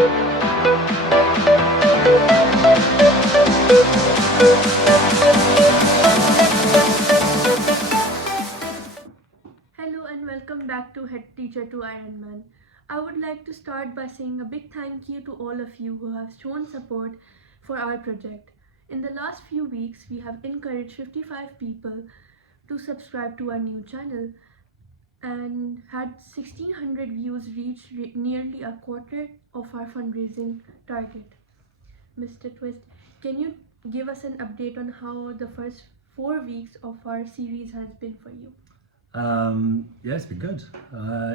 Hello and welcome back to Headteacher to Ironman. I would like to start by saying a big thank you to all of you who have shown support for our project. In the last few weeks, we have encouraged 55 people to subscribe to our new channel and had 1600 views reach nearly a quarter of our fundraising target. Mr. Twist, can you give us an update on how the first 4 weeks of our series has been for you? Yeah, it's been good.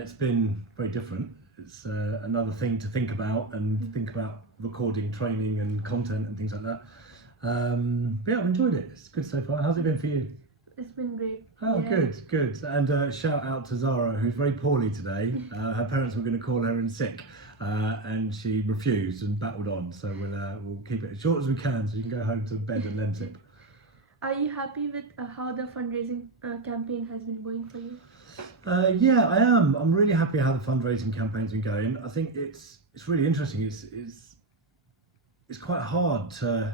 It's been very different. It's another thing to think about and think about recording, training and content and things like that. But yeah, I've enjoyed it. It's good so far. How's it been for you? It's been great. Oh, Yeah. good. And shout out to Zara, who's very poorly today. Her parents were going to call her in sick, and she refused and battled on. So we'll keep it as short as we can, so you can go home to bed and then sip. Are you happy with how the fundraising campaign has been going for you? Yeah, I am. I'm really happy how the fundraising campaign's been going. I think it's really interesting. It's quite hard to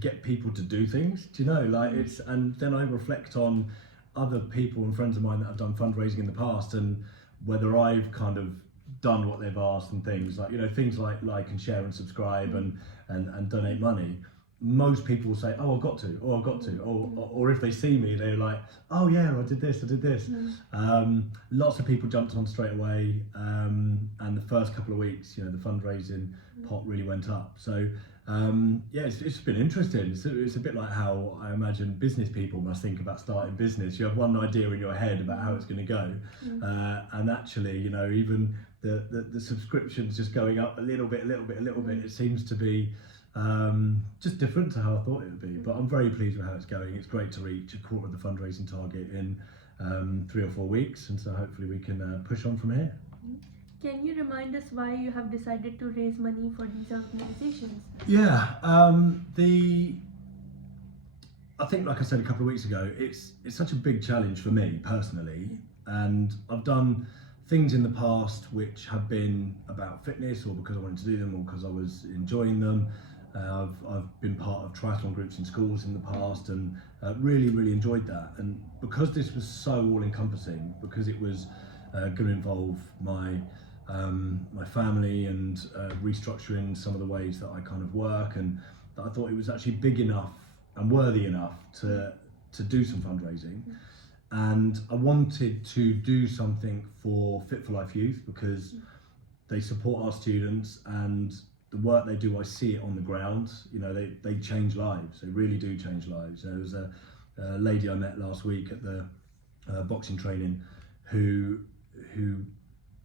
get people to do things. Do you know? And then I reflect on other people and friends of mine that have done fundraising in the past and whether I've kind of done what they've asked and things things like and share and subscribe and donate money. Most people will say, oh, I've got to, or if they see me, they're like, oh yeah, I did this. Lots of people jumped on straight away, and the first couple of weeks, the fundraising pot really went up. So yeah, it's been interesting. It's a bit like how I imagine business people must think about starting business. You have one idea in your head about how it's going to go, and actually, even the subscriptions just going up a little bit. It seems to be just different to how I thought it would be, but I'm very pleased with how it's going. It's great to reach a quarter of the fundraising target in 3 or 4 weeks, and so hopefully we can push on from here. Can you remind us why you have decided to raise money for these organizations? Yeah, I think, like I said a couple of weeks ago, it's such a big challenge for me personally, and I've done things in the past which have been about fitness or because I wanted to do them or because I was enjoying them. I've been part of triathlon groups in schools in the past and really enjoyed that. And because this was so all-encompassing, because it was going to involve my family and restructuring some of the ways that I kind of work, and that I thought it was actually big enough and worthy enough to do some fundraising. And I wanted to do something for Fit for Life Youth because they support our students, and the work they do, I see it on the ground. They change lives. They really do change lives. There was a lady I met last week at the boxing training who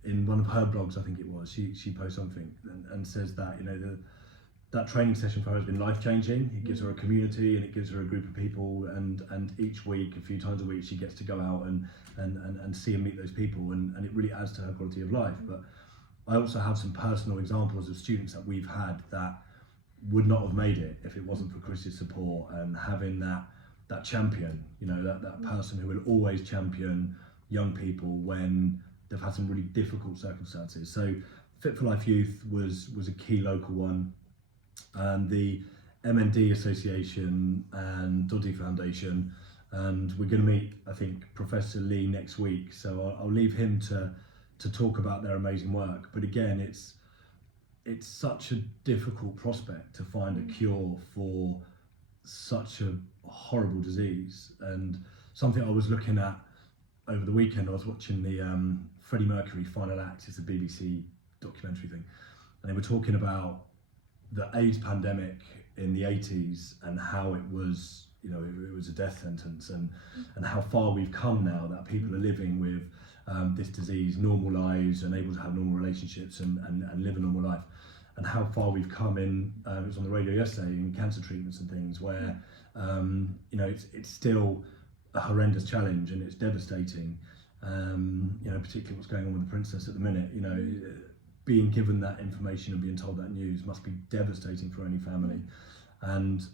in one of her blogs, I think it was, she posts something and says that that training session for her has been life-changing. It gives her a community and it gives her a group of people, and each week, a few times a week, she gets to go out and see and meet those people, and it really adds to her quality of life. But I also have some personal examples of students that we've had that would not have made it if it wasn't for Chris's support and having that champion, that person who will always champion young people when they've had some really difficult circumstances. So Fit for Life Youth was a key local one, and the MND Association and Doddy Foundation, and we're going to meet, I think, Professor Lee next week, so I'll leave him to talk about their amazing work. But again, it's such a difficult prospect to find a cure for such a horrible disease. And something I was looking at over the weekend, I was watching the Freddie Mercury Final Act. It's a BBC documentary thing, and they were talking about the AIDS pandemic in the 80s and how it was, it was a death sentence, and how far we've come now that people are living with this disease, normal lives, and able to have normal relationships and live a normal life, and how far we've come in, it was on the radio yesterday, in cancer treatments and things where, it's still a horrendous challenge and it's devastating, particularly what's going on with the princess at the minute, being given that information and being told that news must be devastating for any family. And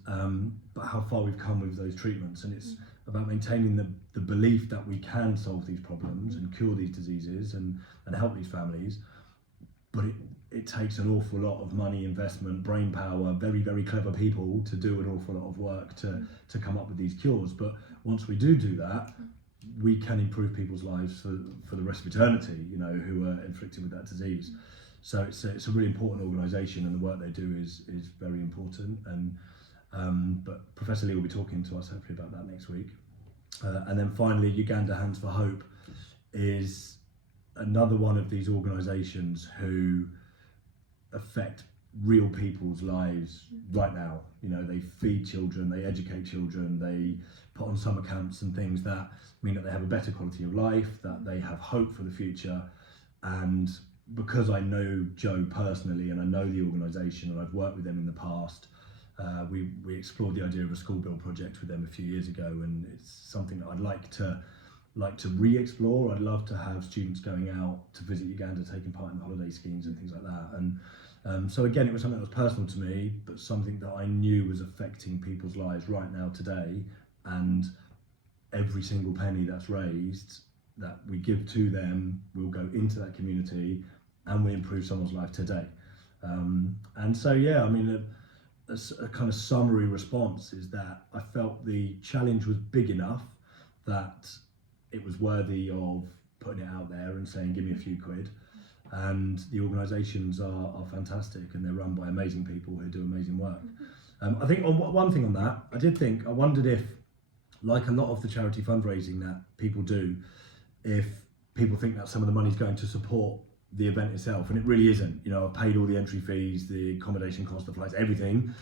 but how far we've come with those treatments, and it's about maintaining the belief that we can solve these problems and cure these diseases and help these families, but it takes an awful lot of money, investment, brain power, very, very clever people to do an awful lot of work to come up with these cures. But once we do that, we can improve people's lives for the rest of eternity, you know, who are inflicted with that disease. So it's a really important organisation, and the work they do is very important. And but Professor Lee will be talking to us hopefully about that next week. And then finally, Uganda Hands for Hope is another one of these organisations who affect real people's lives right now. You know, they feed children, they educate children, they put on summer camps and things that mean that they have a better quality of life, that they have hope for the future. And because I know Joe personally and I know the organisation and I've worked with them in the past, we explored the idea of a school build project with them a few years ago, and it's something that I'd like to re-explore. I'd love to have students going out to visit Uganda, taking part in holiday schemes and things like that. And so again, it was something that was personal to me, but something that I knew was affecting people's lives right now today. And every single penny that's raised that we give to them will go into that community and will improve someone's life today. And so, yeah, I mean, a kind of summary response is that I felt the challenge was big enough that it was worthy of putting it out there and saying, give me a few quid. And the organisations are fantastic, and they're run by amazing people who do amazing work. I think one thing on that, I wondered if, like a lot of the charity fundraising that people do, if people think that some of the money's going to support the event itself, and it really isn't. You know, I've paid all the entry fees, the accommodation cost, the flights, everything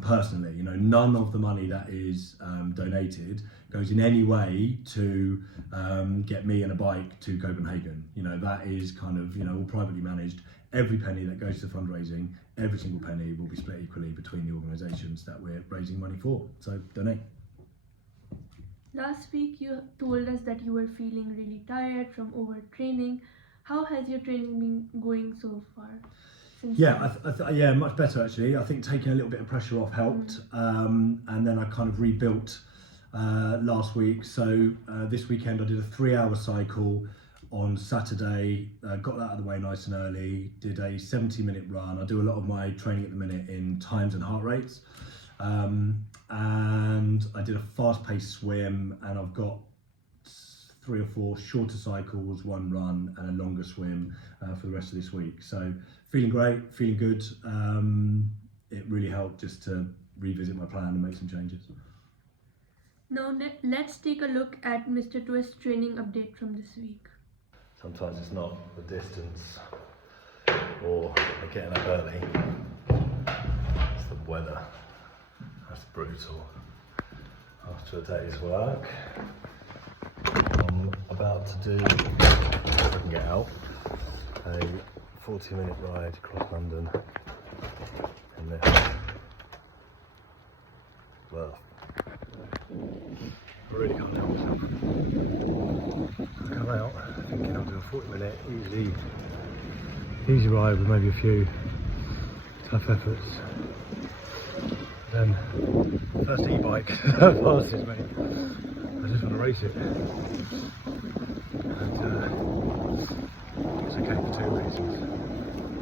personally. You know, none of the money that is donated goes in any way to get me and a bike to Copenhagen. You know, that is kind of, you know, all privately managed. Every penny that goes to fundraising, every single penny will be split equally between the organisations that we're raising money for. So donate. Last week you told us that you were feeling really tired from overtraining. How has your training been going so far? Yeah, much better actually. I think taking a little bit of pressure off helped, and then I kind of rebuilt last week. So this weekend I did a 3-hour cycle on Saturday, got that out of the way nice and early, did a 70-minute run. I do a lot of my training at the minute in times and heart rates, and I did a fast-paced swim, and I've got 3 or 4 shorter cycles, 1 run and a longer swim for the rest of this week. So feeling great, feeling good. It really helped just to revisit my plan and make some changes. Now let's take a look at Mr. Twist's training update from this week. Sometimes it's not the distance or getting up early, it's the weather. That's brutal. After a day's work, I'm about to do, if I can get out, a 40-minute ride across London in this. Well, I really can't help myself. I come out thinking I'll do a 40-minute easy ride with maybe a few tough efforts. Then, first e-bike passes me. I just want to race it. And it's okay for 2 reasons.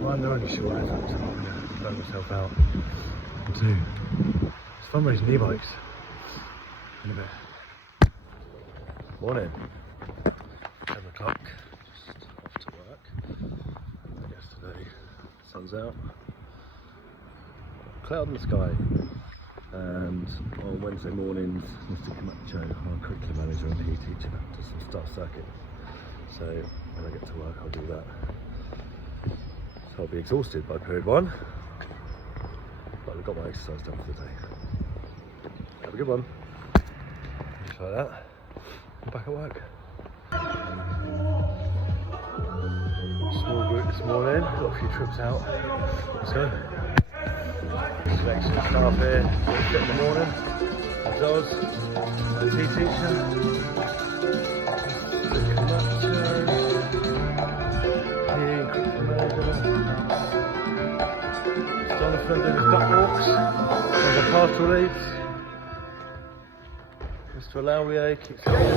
One, they're only short efforts, so I'm not going to burn myself out. And 2, it's fun racing e-bikes. In a bit. Morning. 7 o'clock. Just off to work. Yesterday, sun's out. Cloud in the sky. And on Wednesday mornings, Mr. Camacho, our curriculum manager and Headteacher, does some staff circuit. So when I get to work, I'll do that. So I'll be exhausted by period 1, but I've got my exercise done for the day. Have a good one. Just like that. I'm back at work. Small group this morning. Got a few trips out. Let's go. Excellent staff here, fit in the morning. Does the Headteacher, Jonathan doing his duck walks, and the pastoral leads. Mr. Alawier keeps going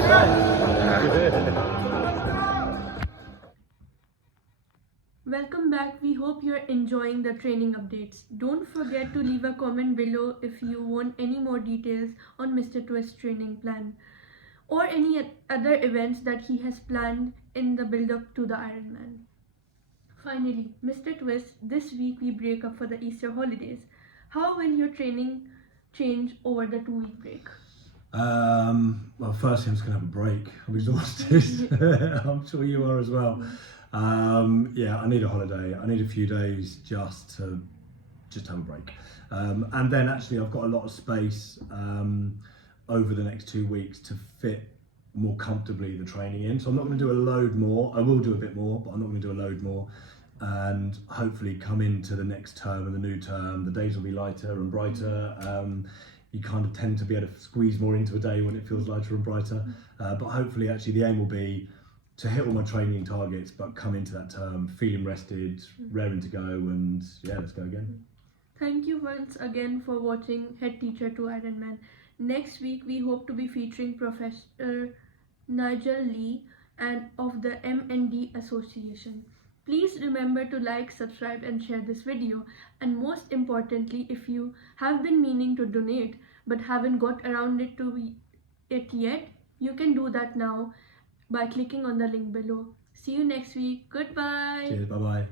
the Welcome back. We hope you're enjoying the training updates. Don't forget to leave a comment below if you want any more details on Mr. Twist's training plan or any other events that he has planned in the build up to the Ironman. Finally, Mr. Twist, this week we break up for the Easter holidays. How will your training change over the 2 week break? Well, firstly, I'm just going to have a break. I'm exhausted. I'm sure you are as well. Yeah, I need a holiday. I need a few days just to have a break. And then actually I've got a lot of space over the next 2 weeks to fit more comfortably the training in. So I'm not going to do a load more. I will do a bit more, but I'm not going to do a load more. And hopefully come into the next term and the new term, the days will be lighter and brighter. You kind of tend to be able to squeeze more into a day when it feels lighter and brighter. But hopefully actually the aim will be to hit all my training targets, but come into that term feeling rested, raring to go, and yeah, let's go again. Thank you once again for watching Head Teacher to Ironman. Next week we hope to be featuring Professor Nigel Lee and of the M&D Association. Please remember to like, subscribe and share this video, and most importantly, if you have been meaning to donate but haven't got around it yet, you can do that now by clicking on the link below. See you next week. Goodbye. Cheers, bye bye.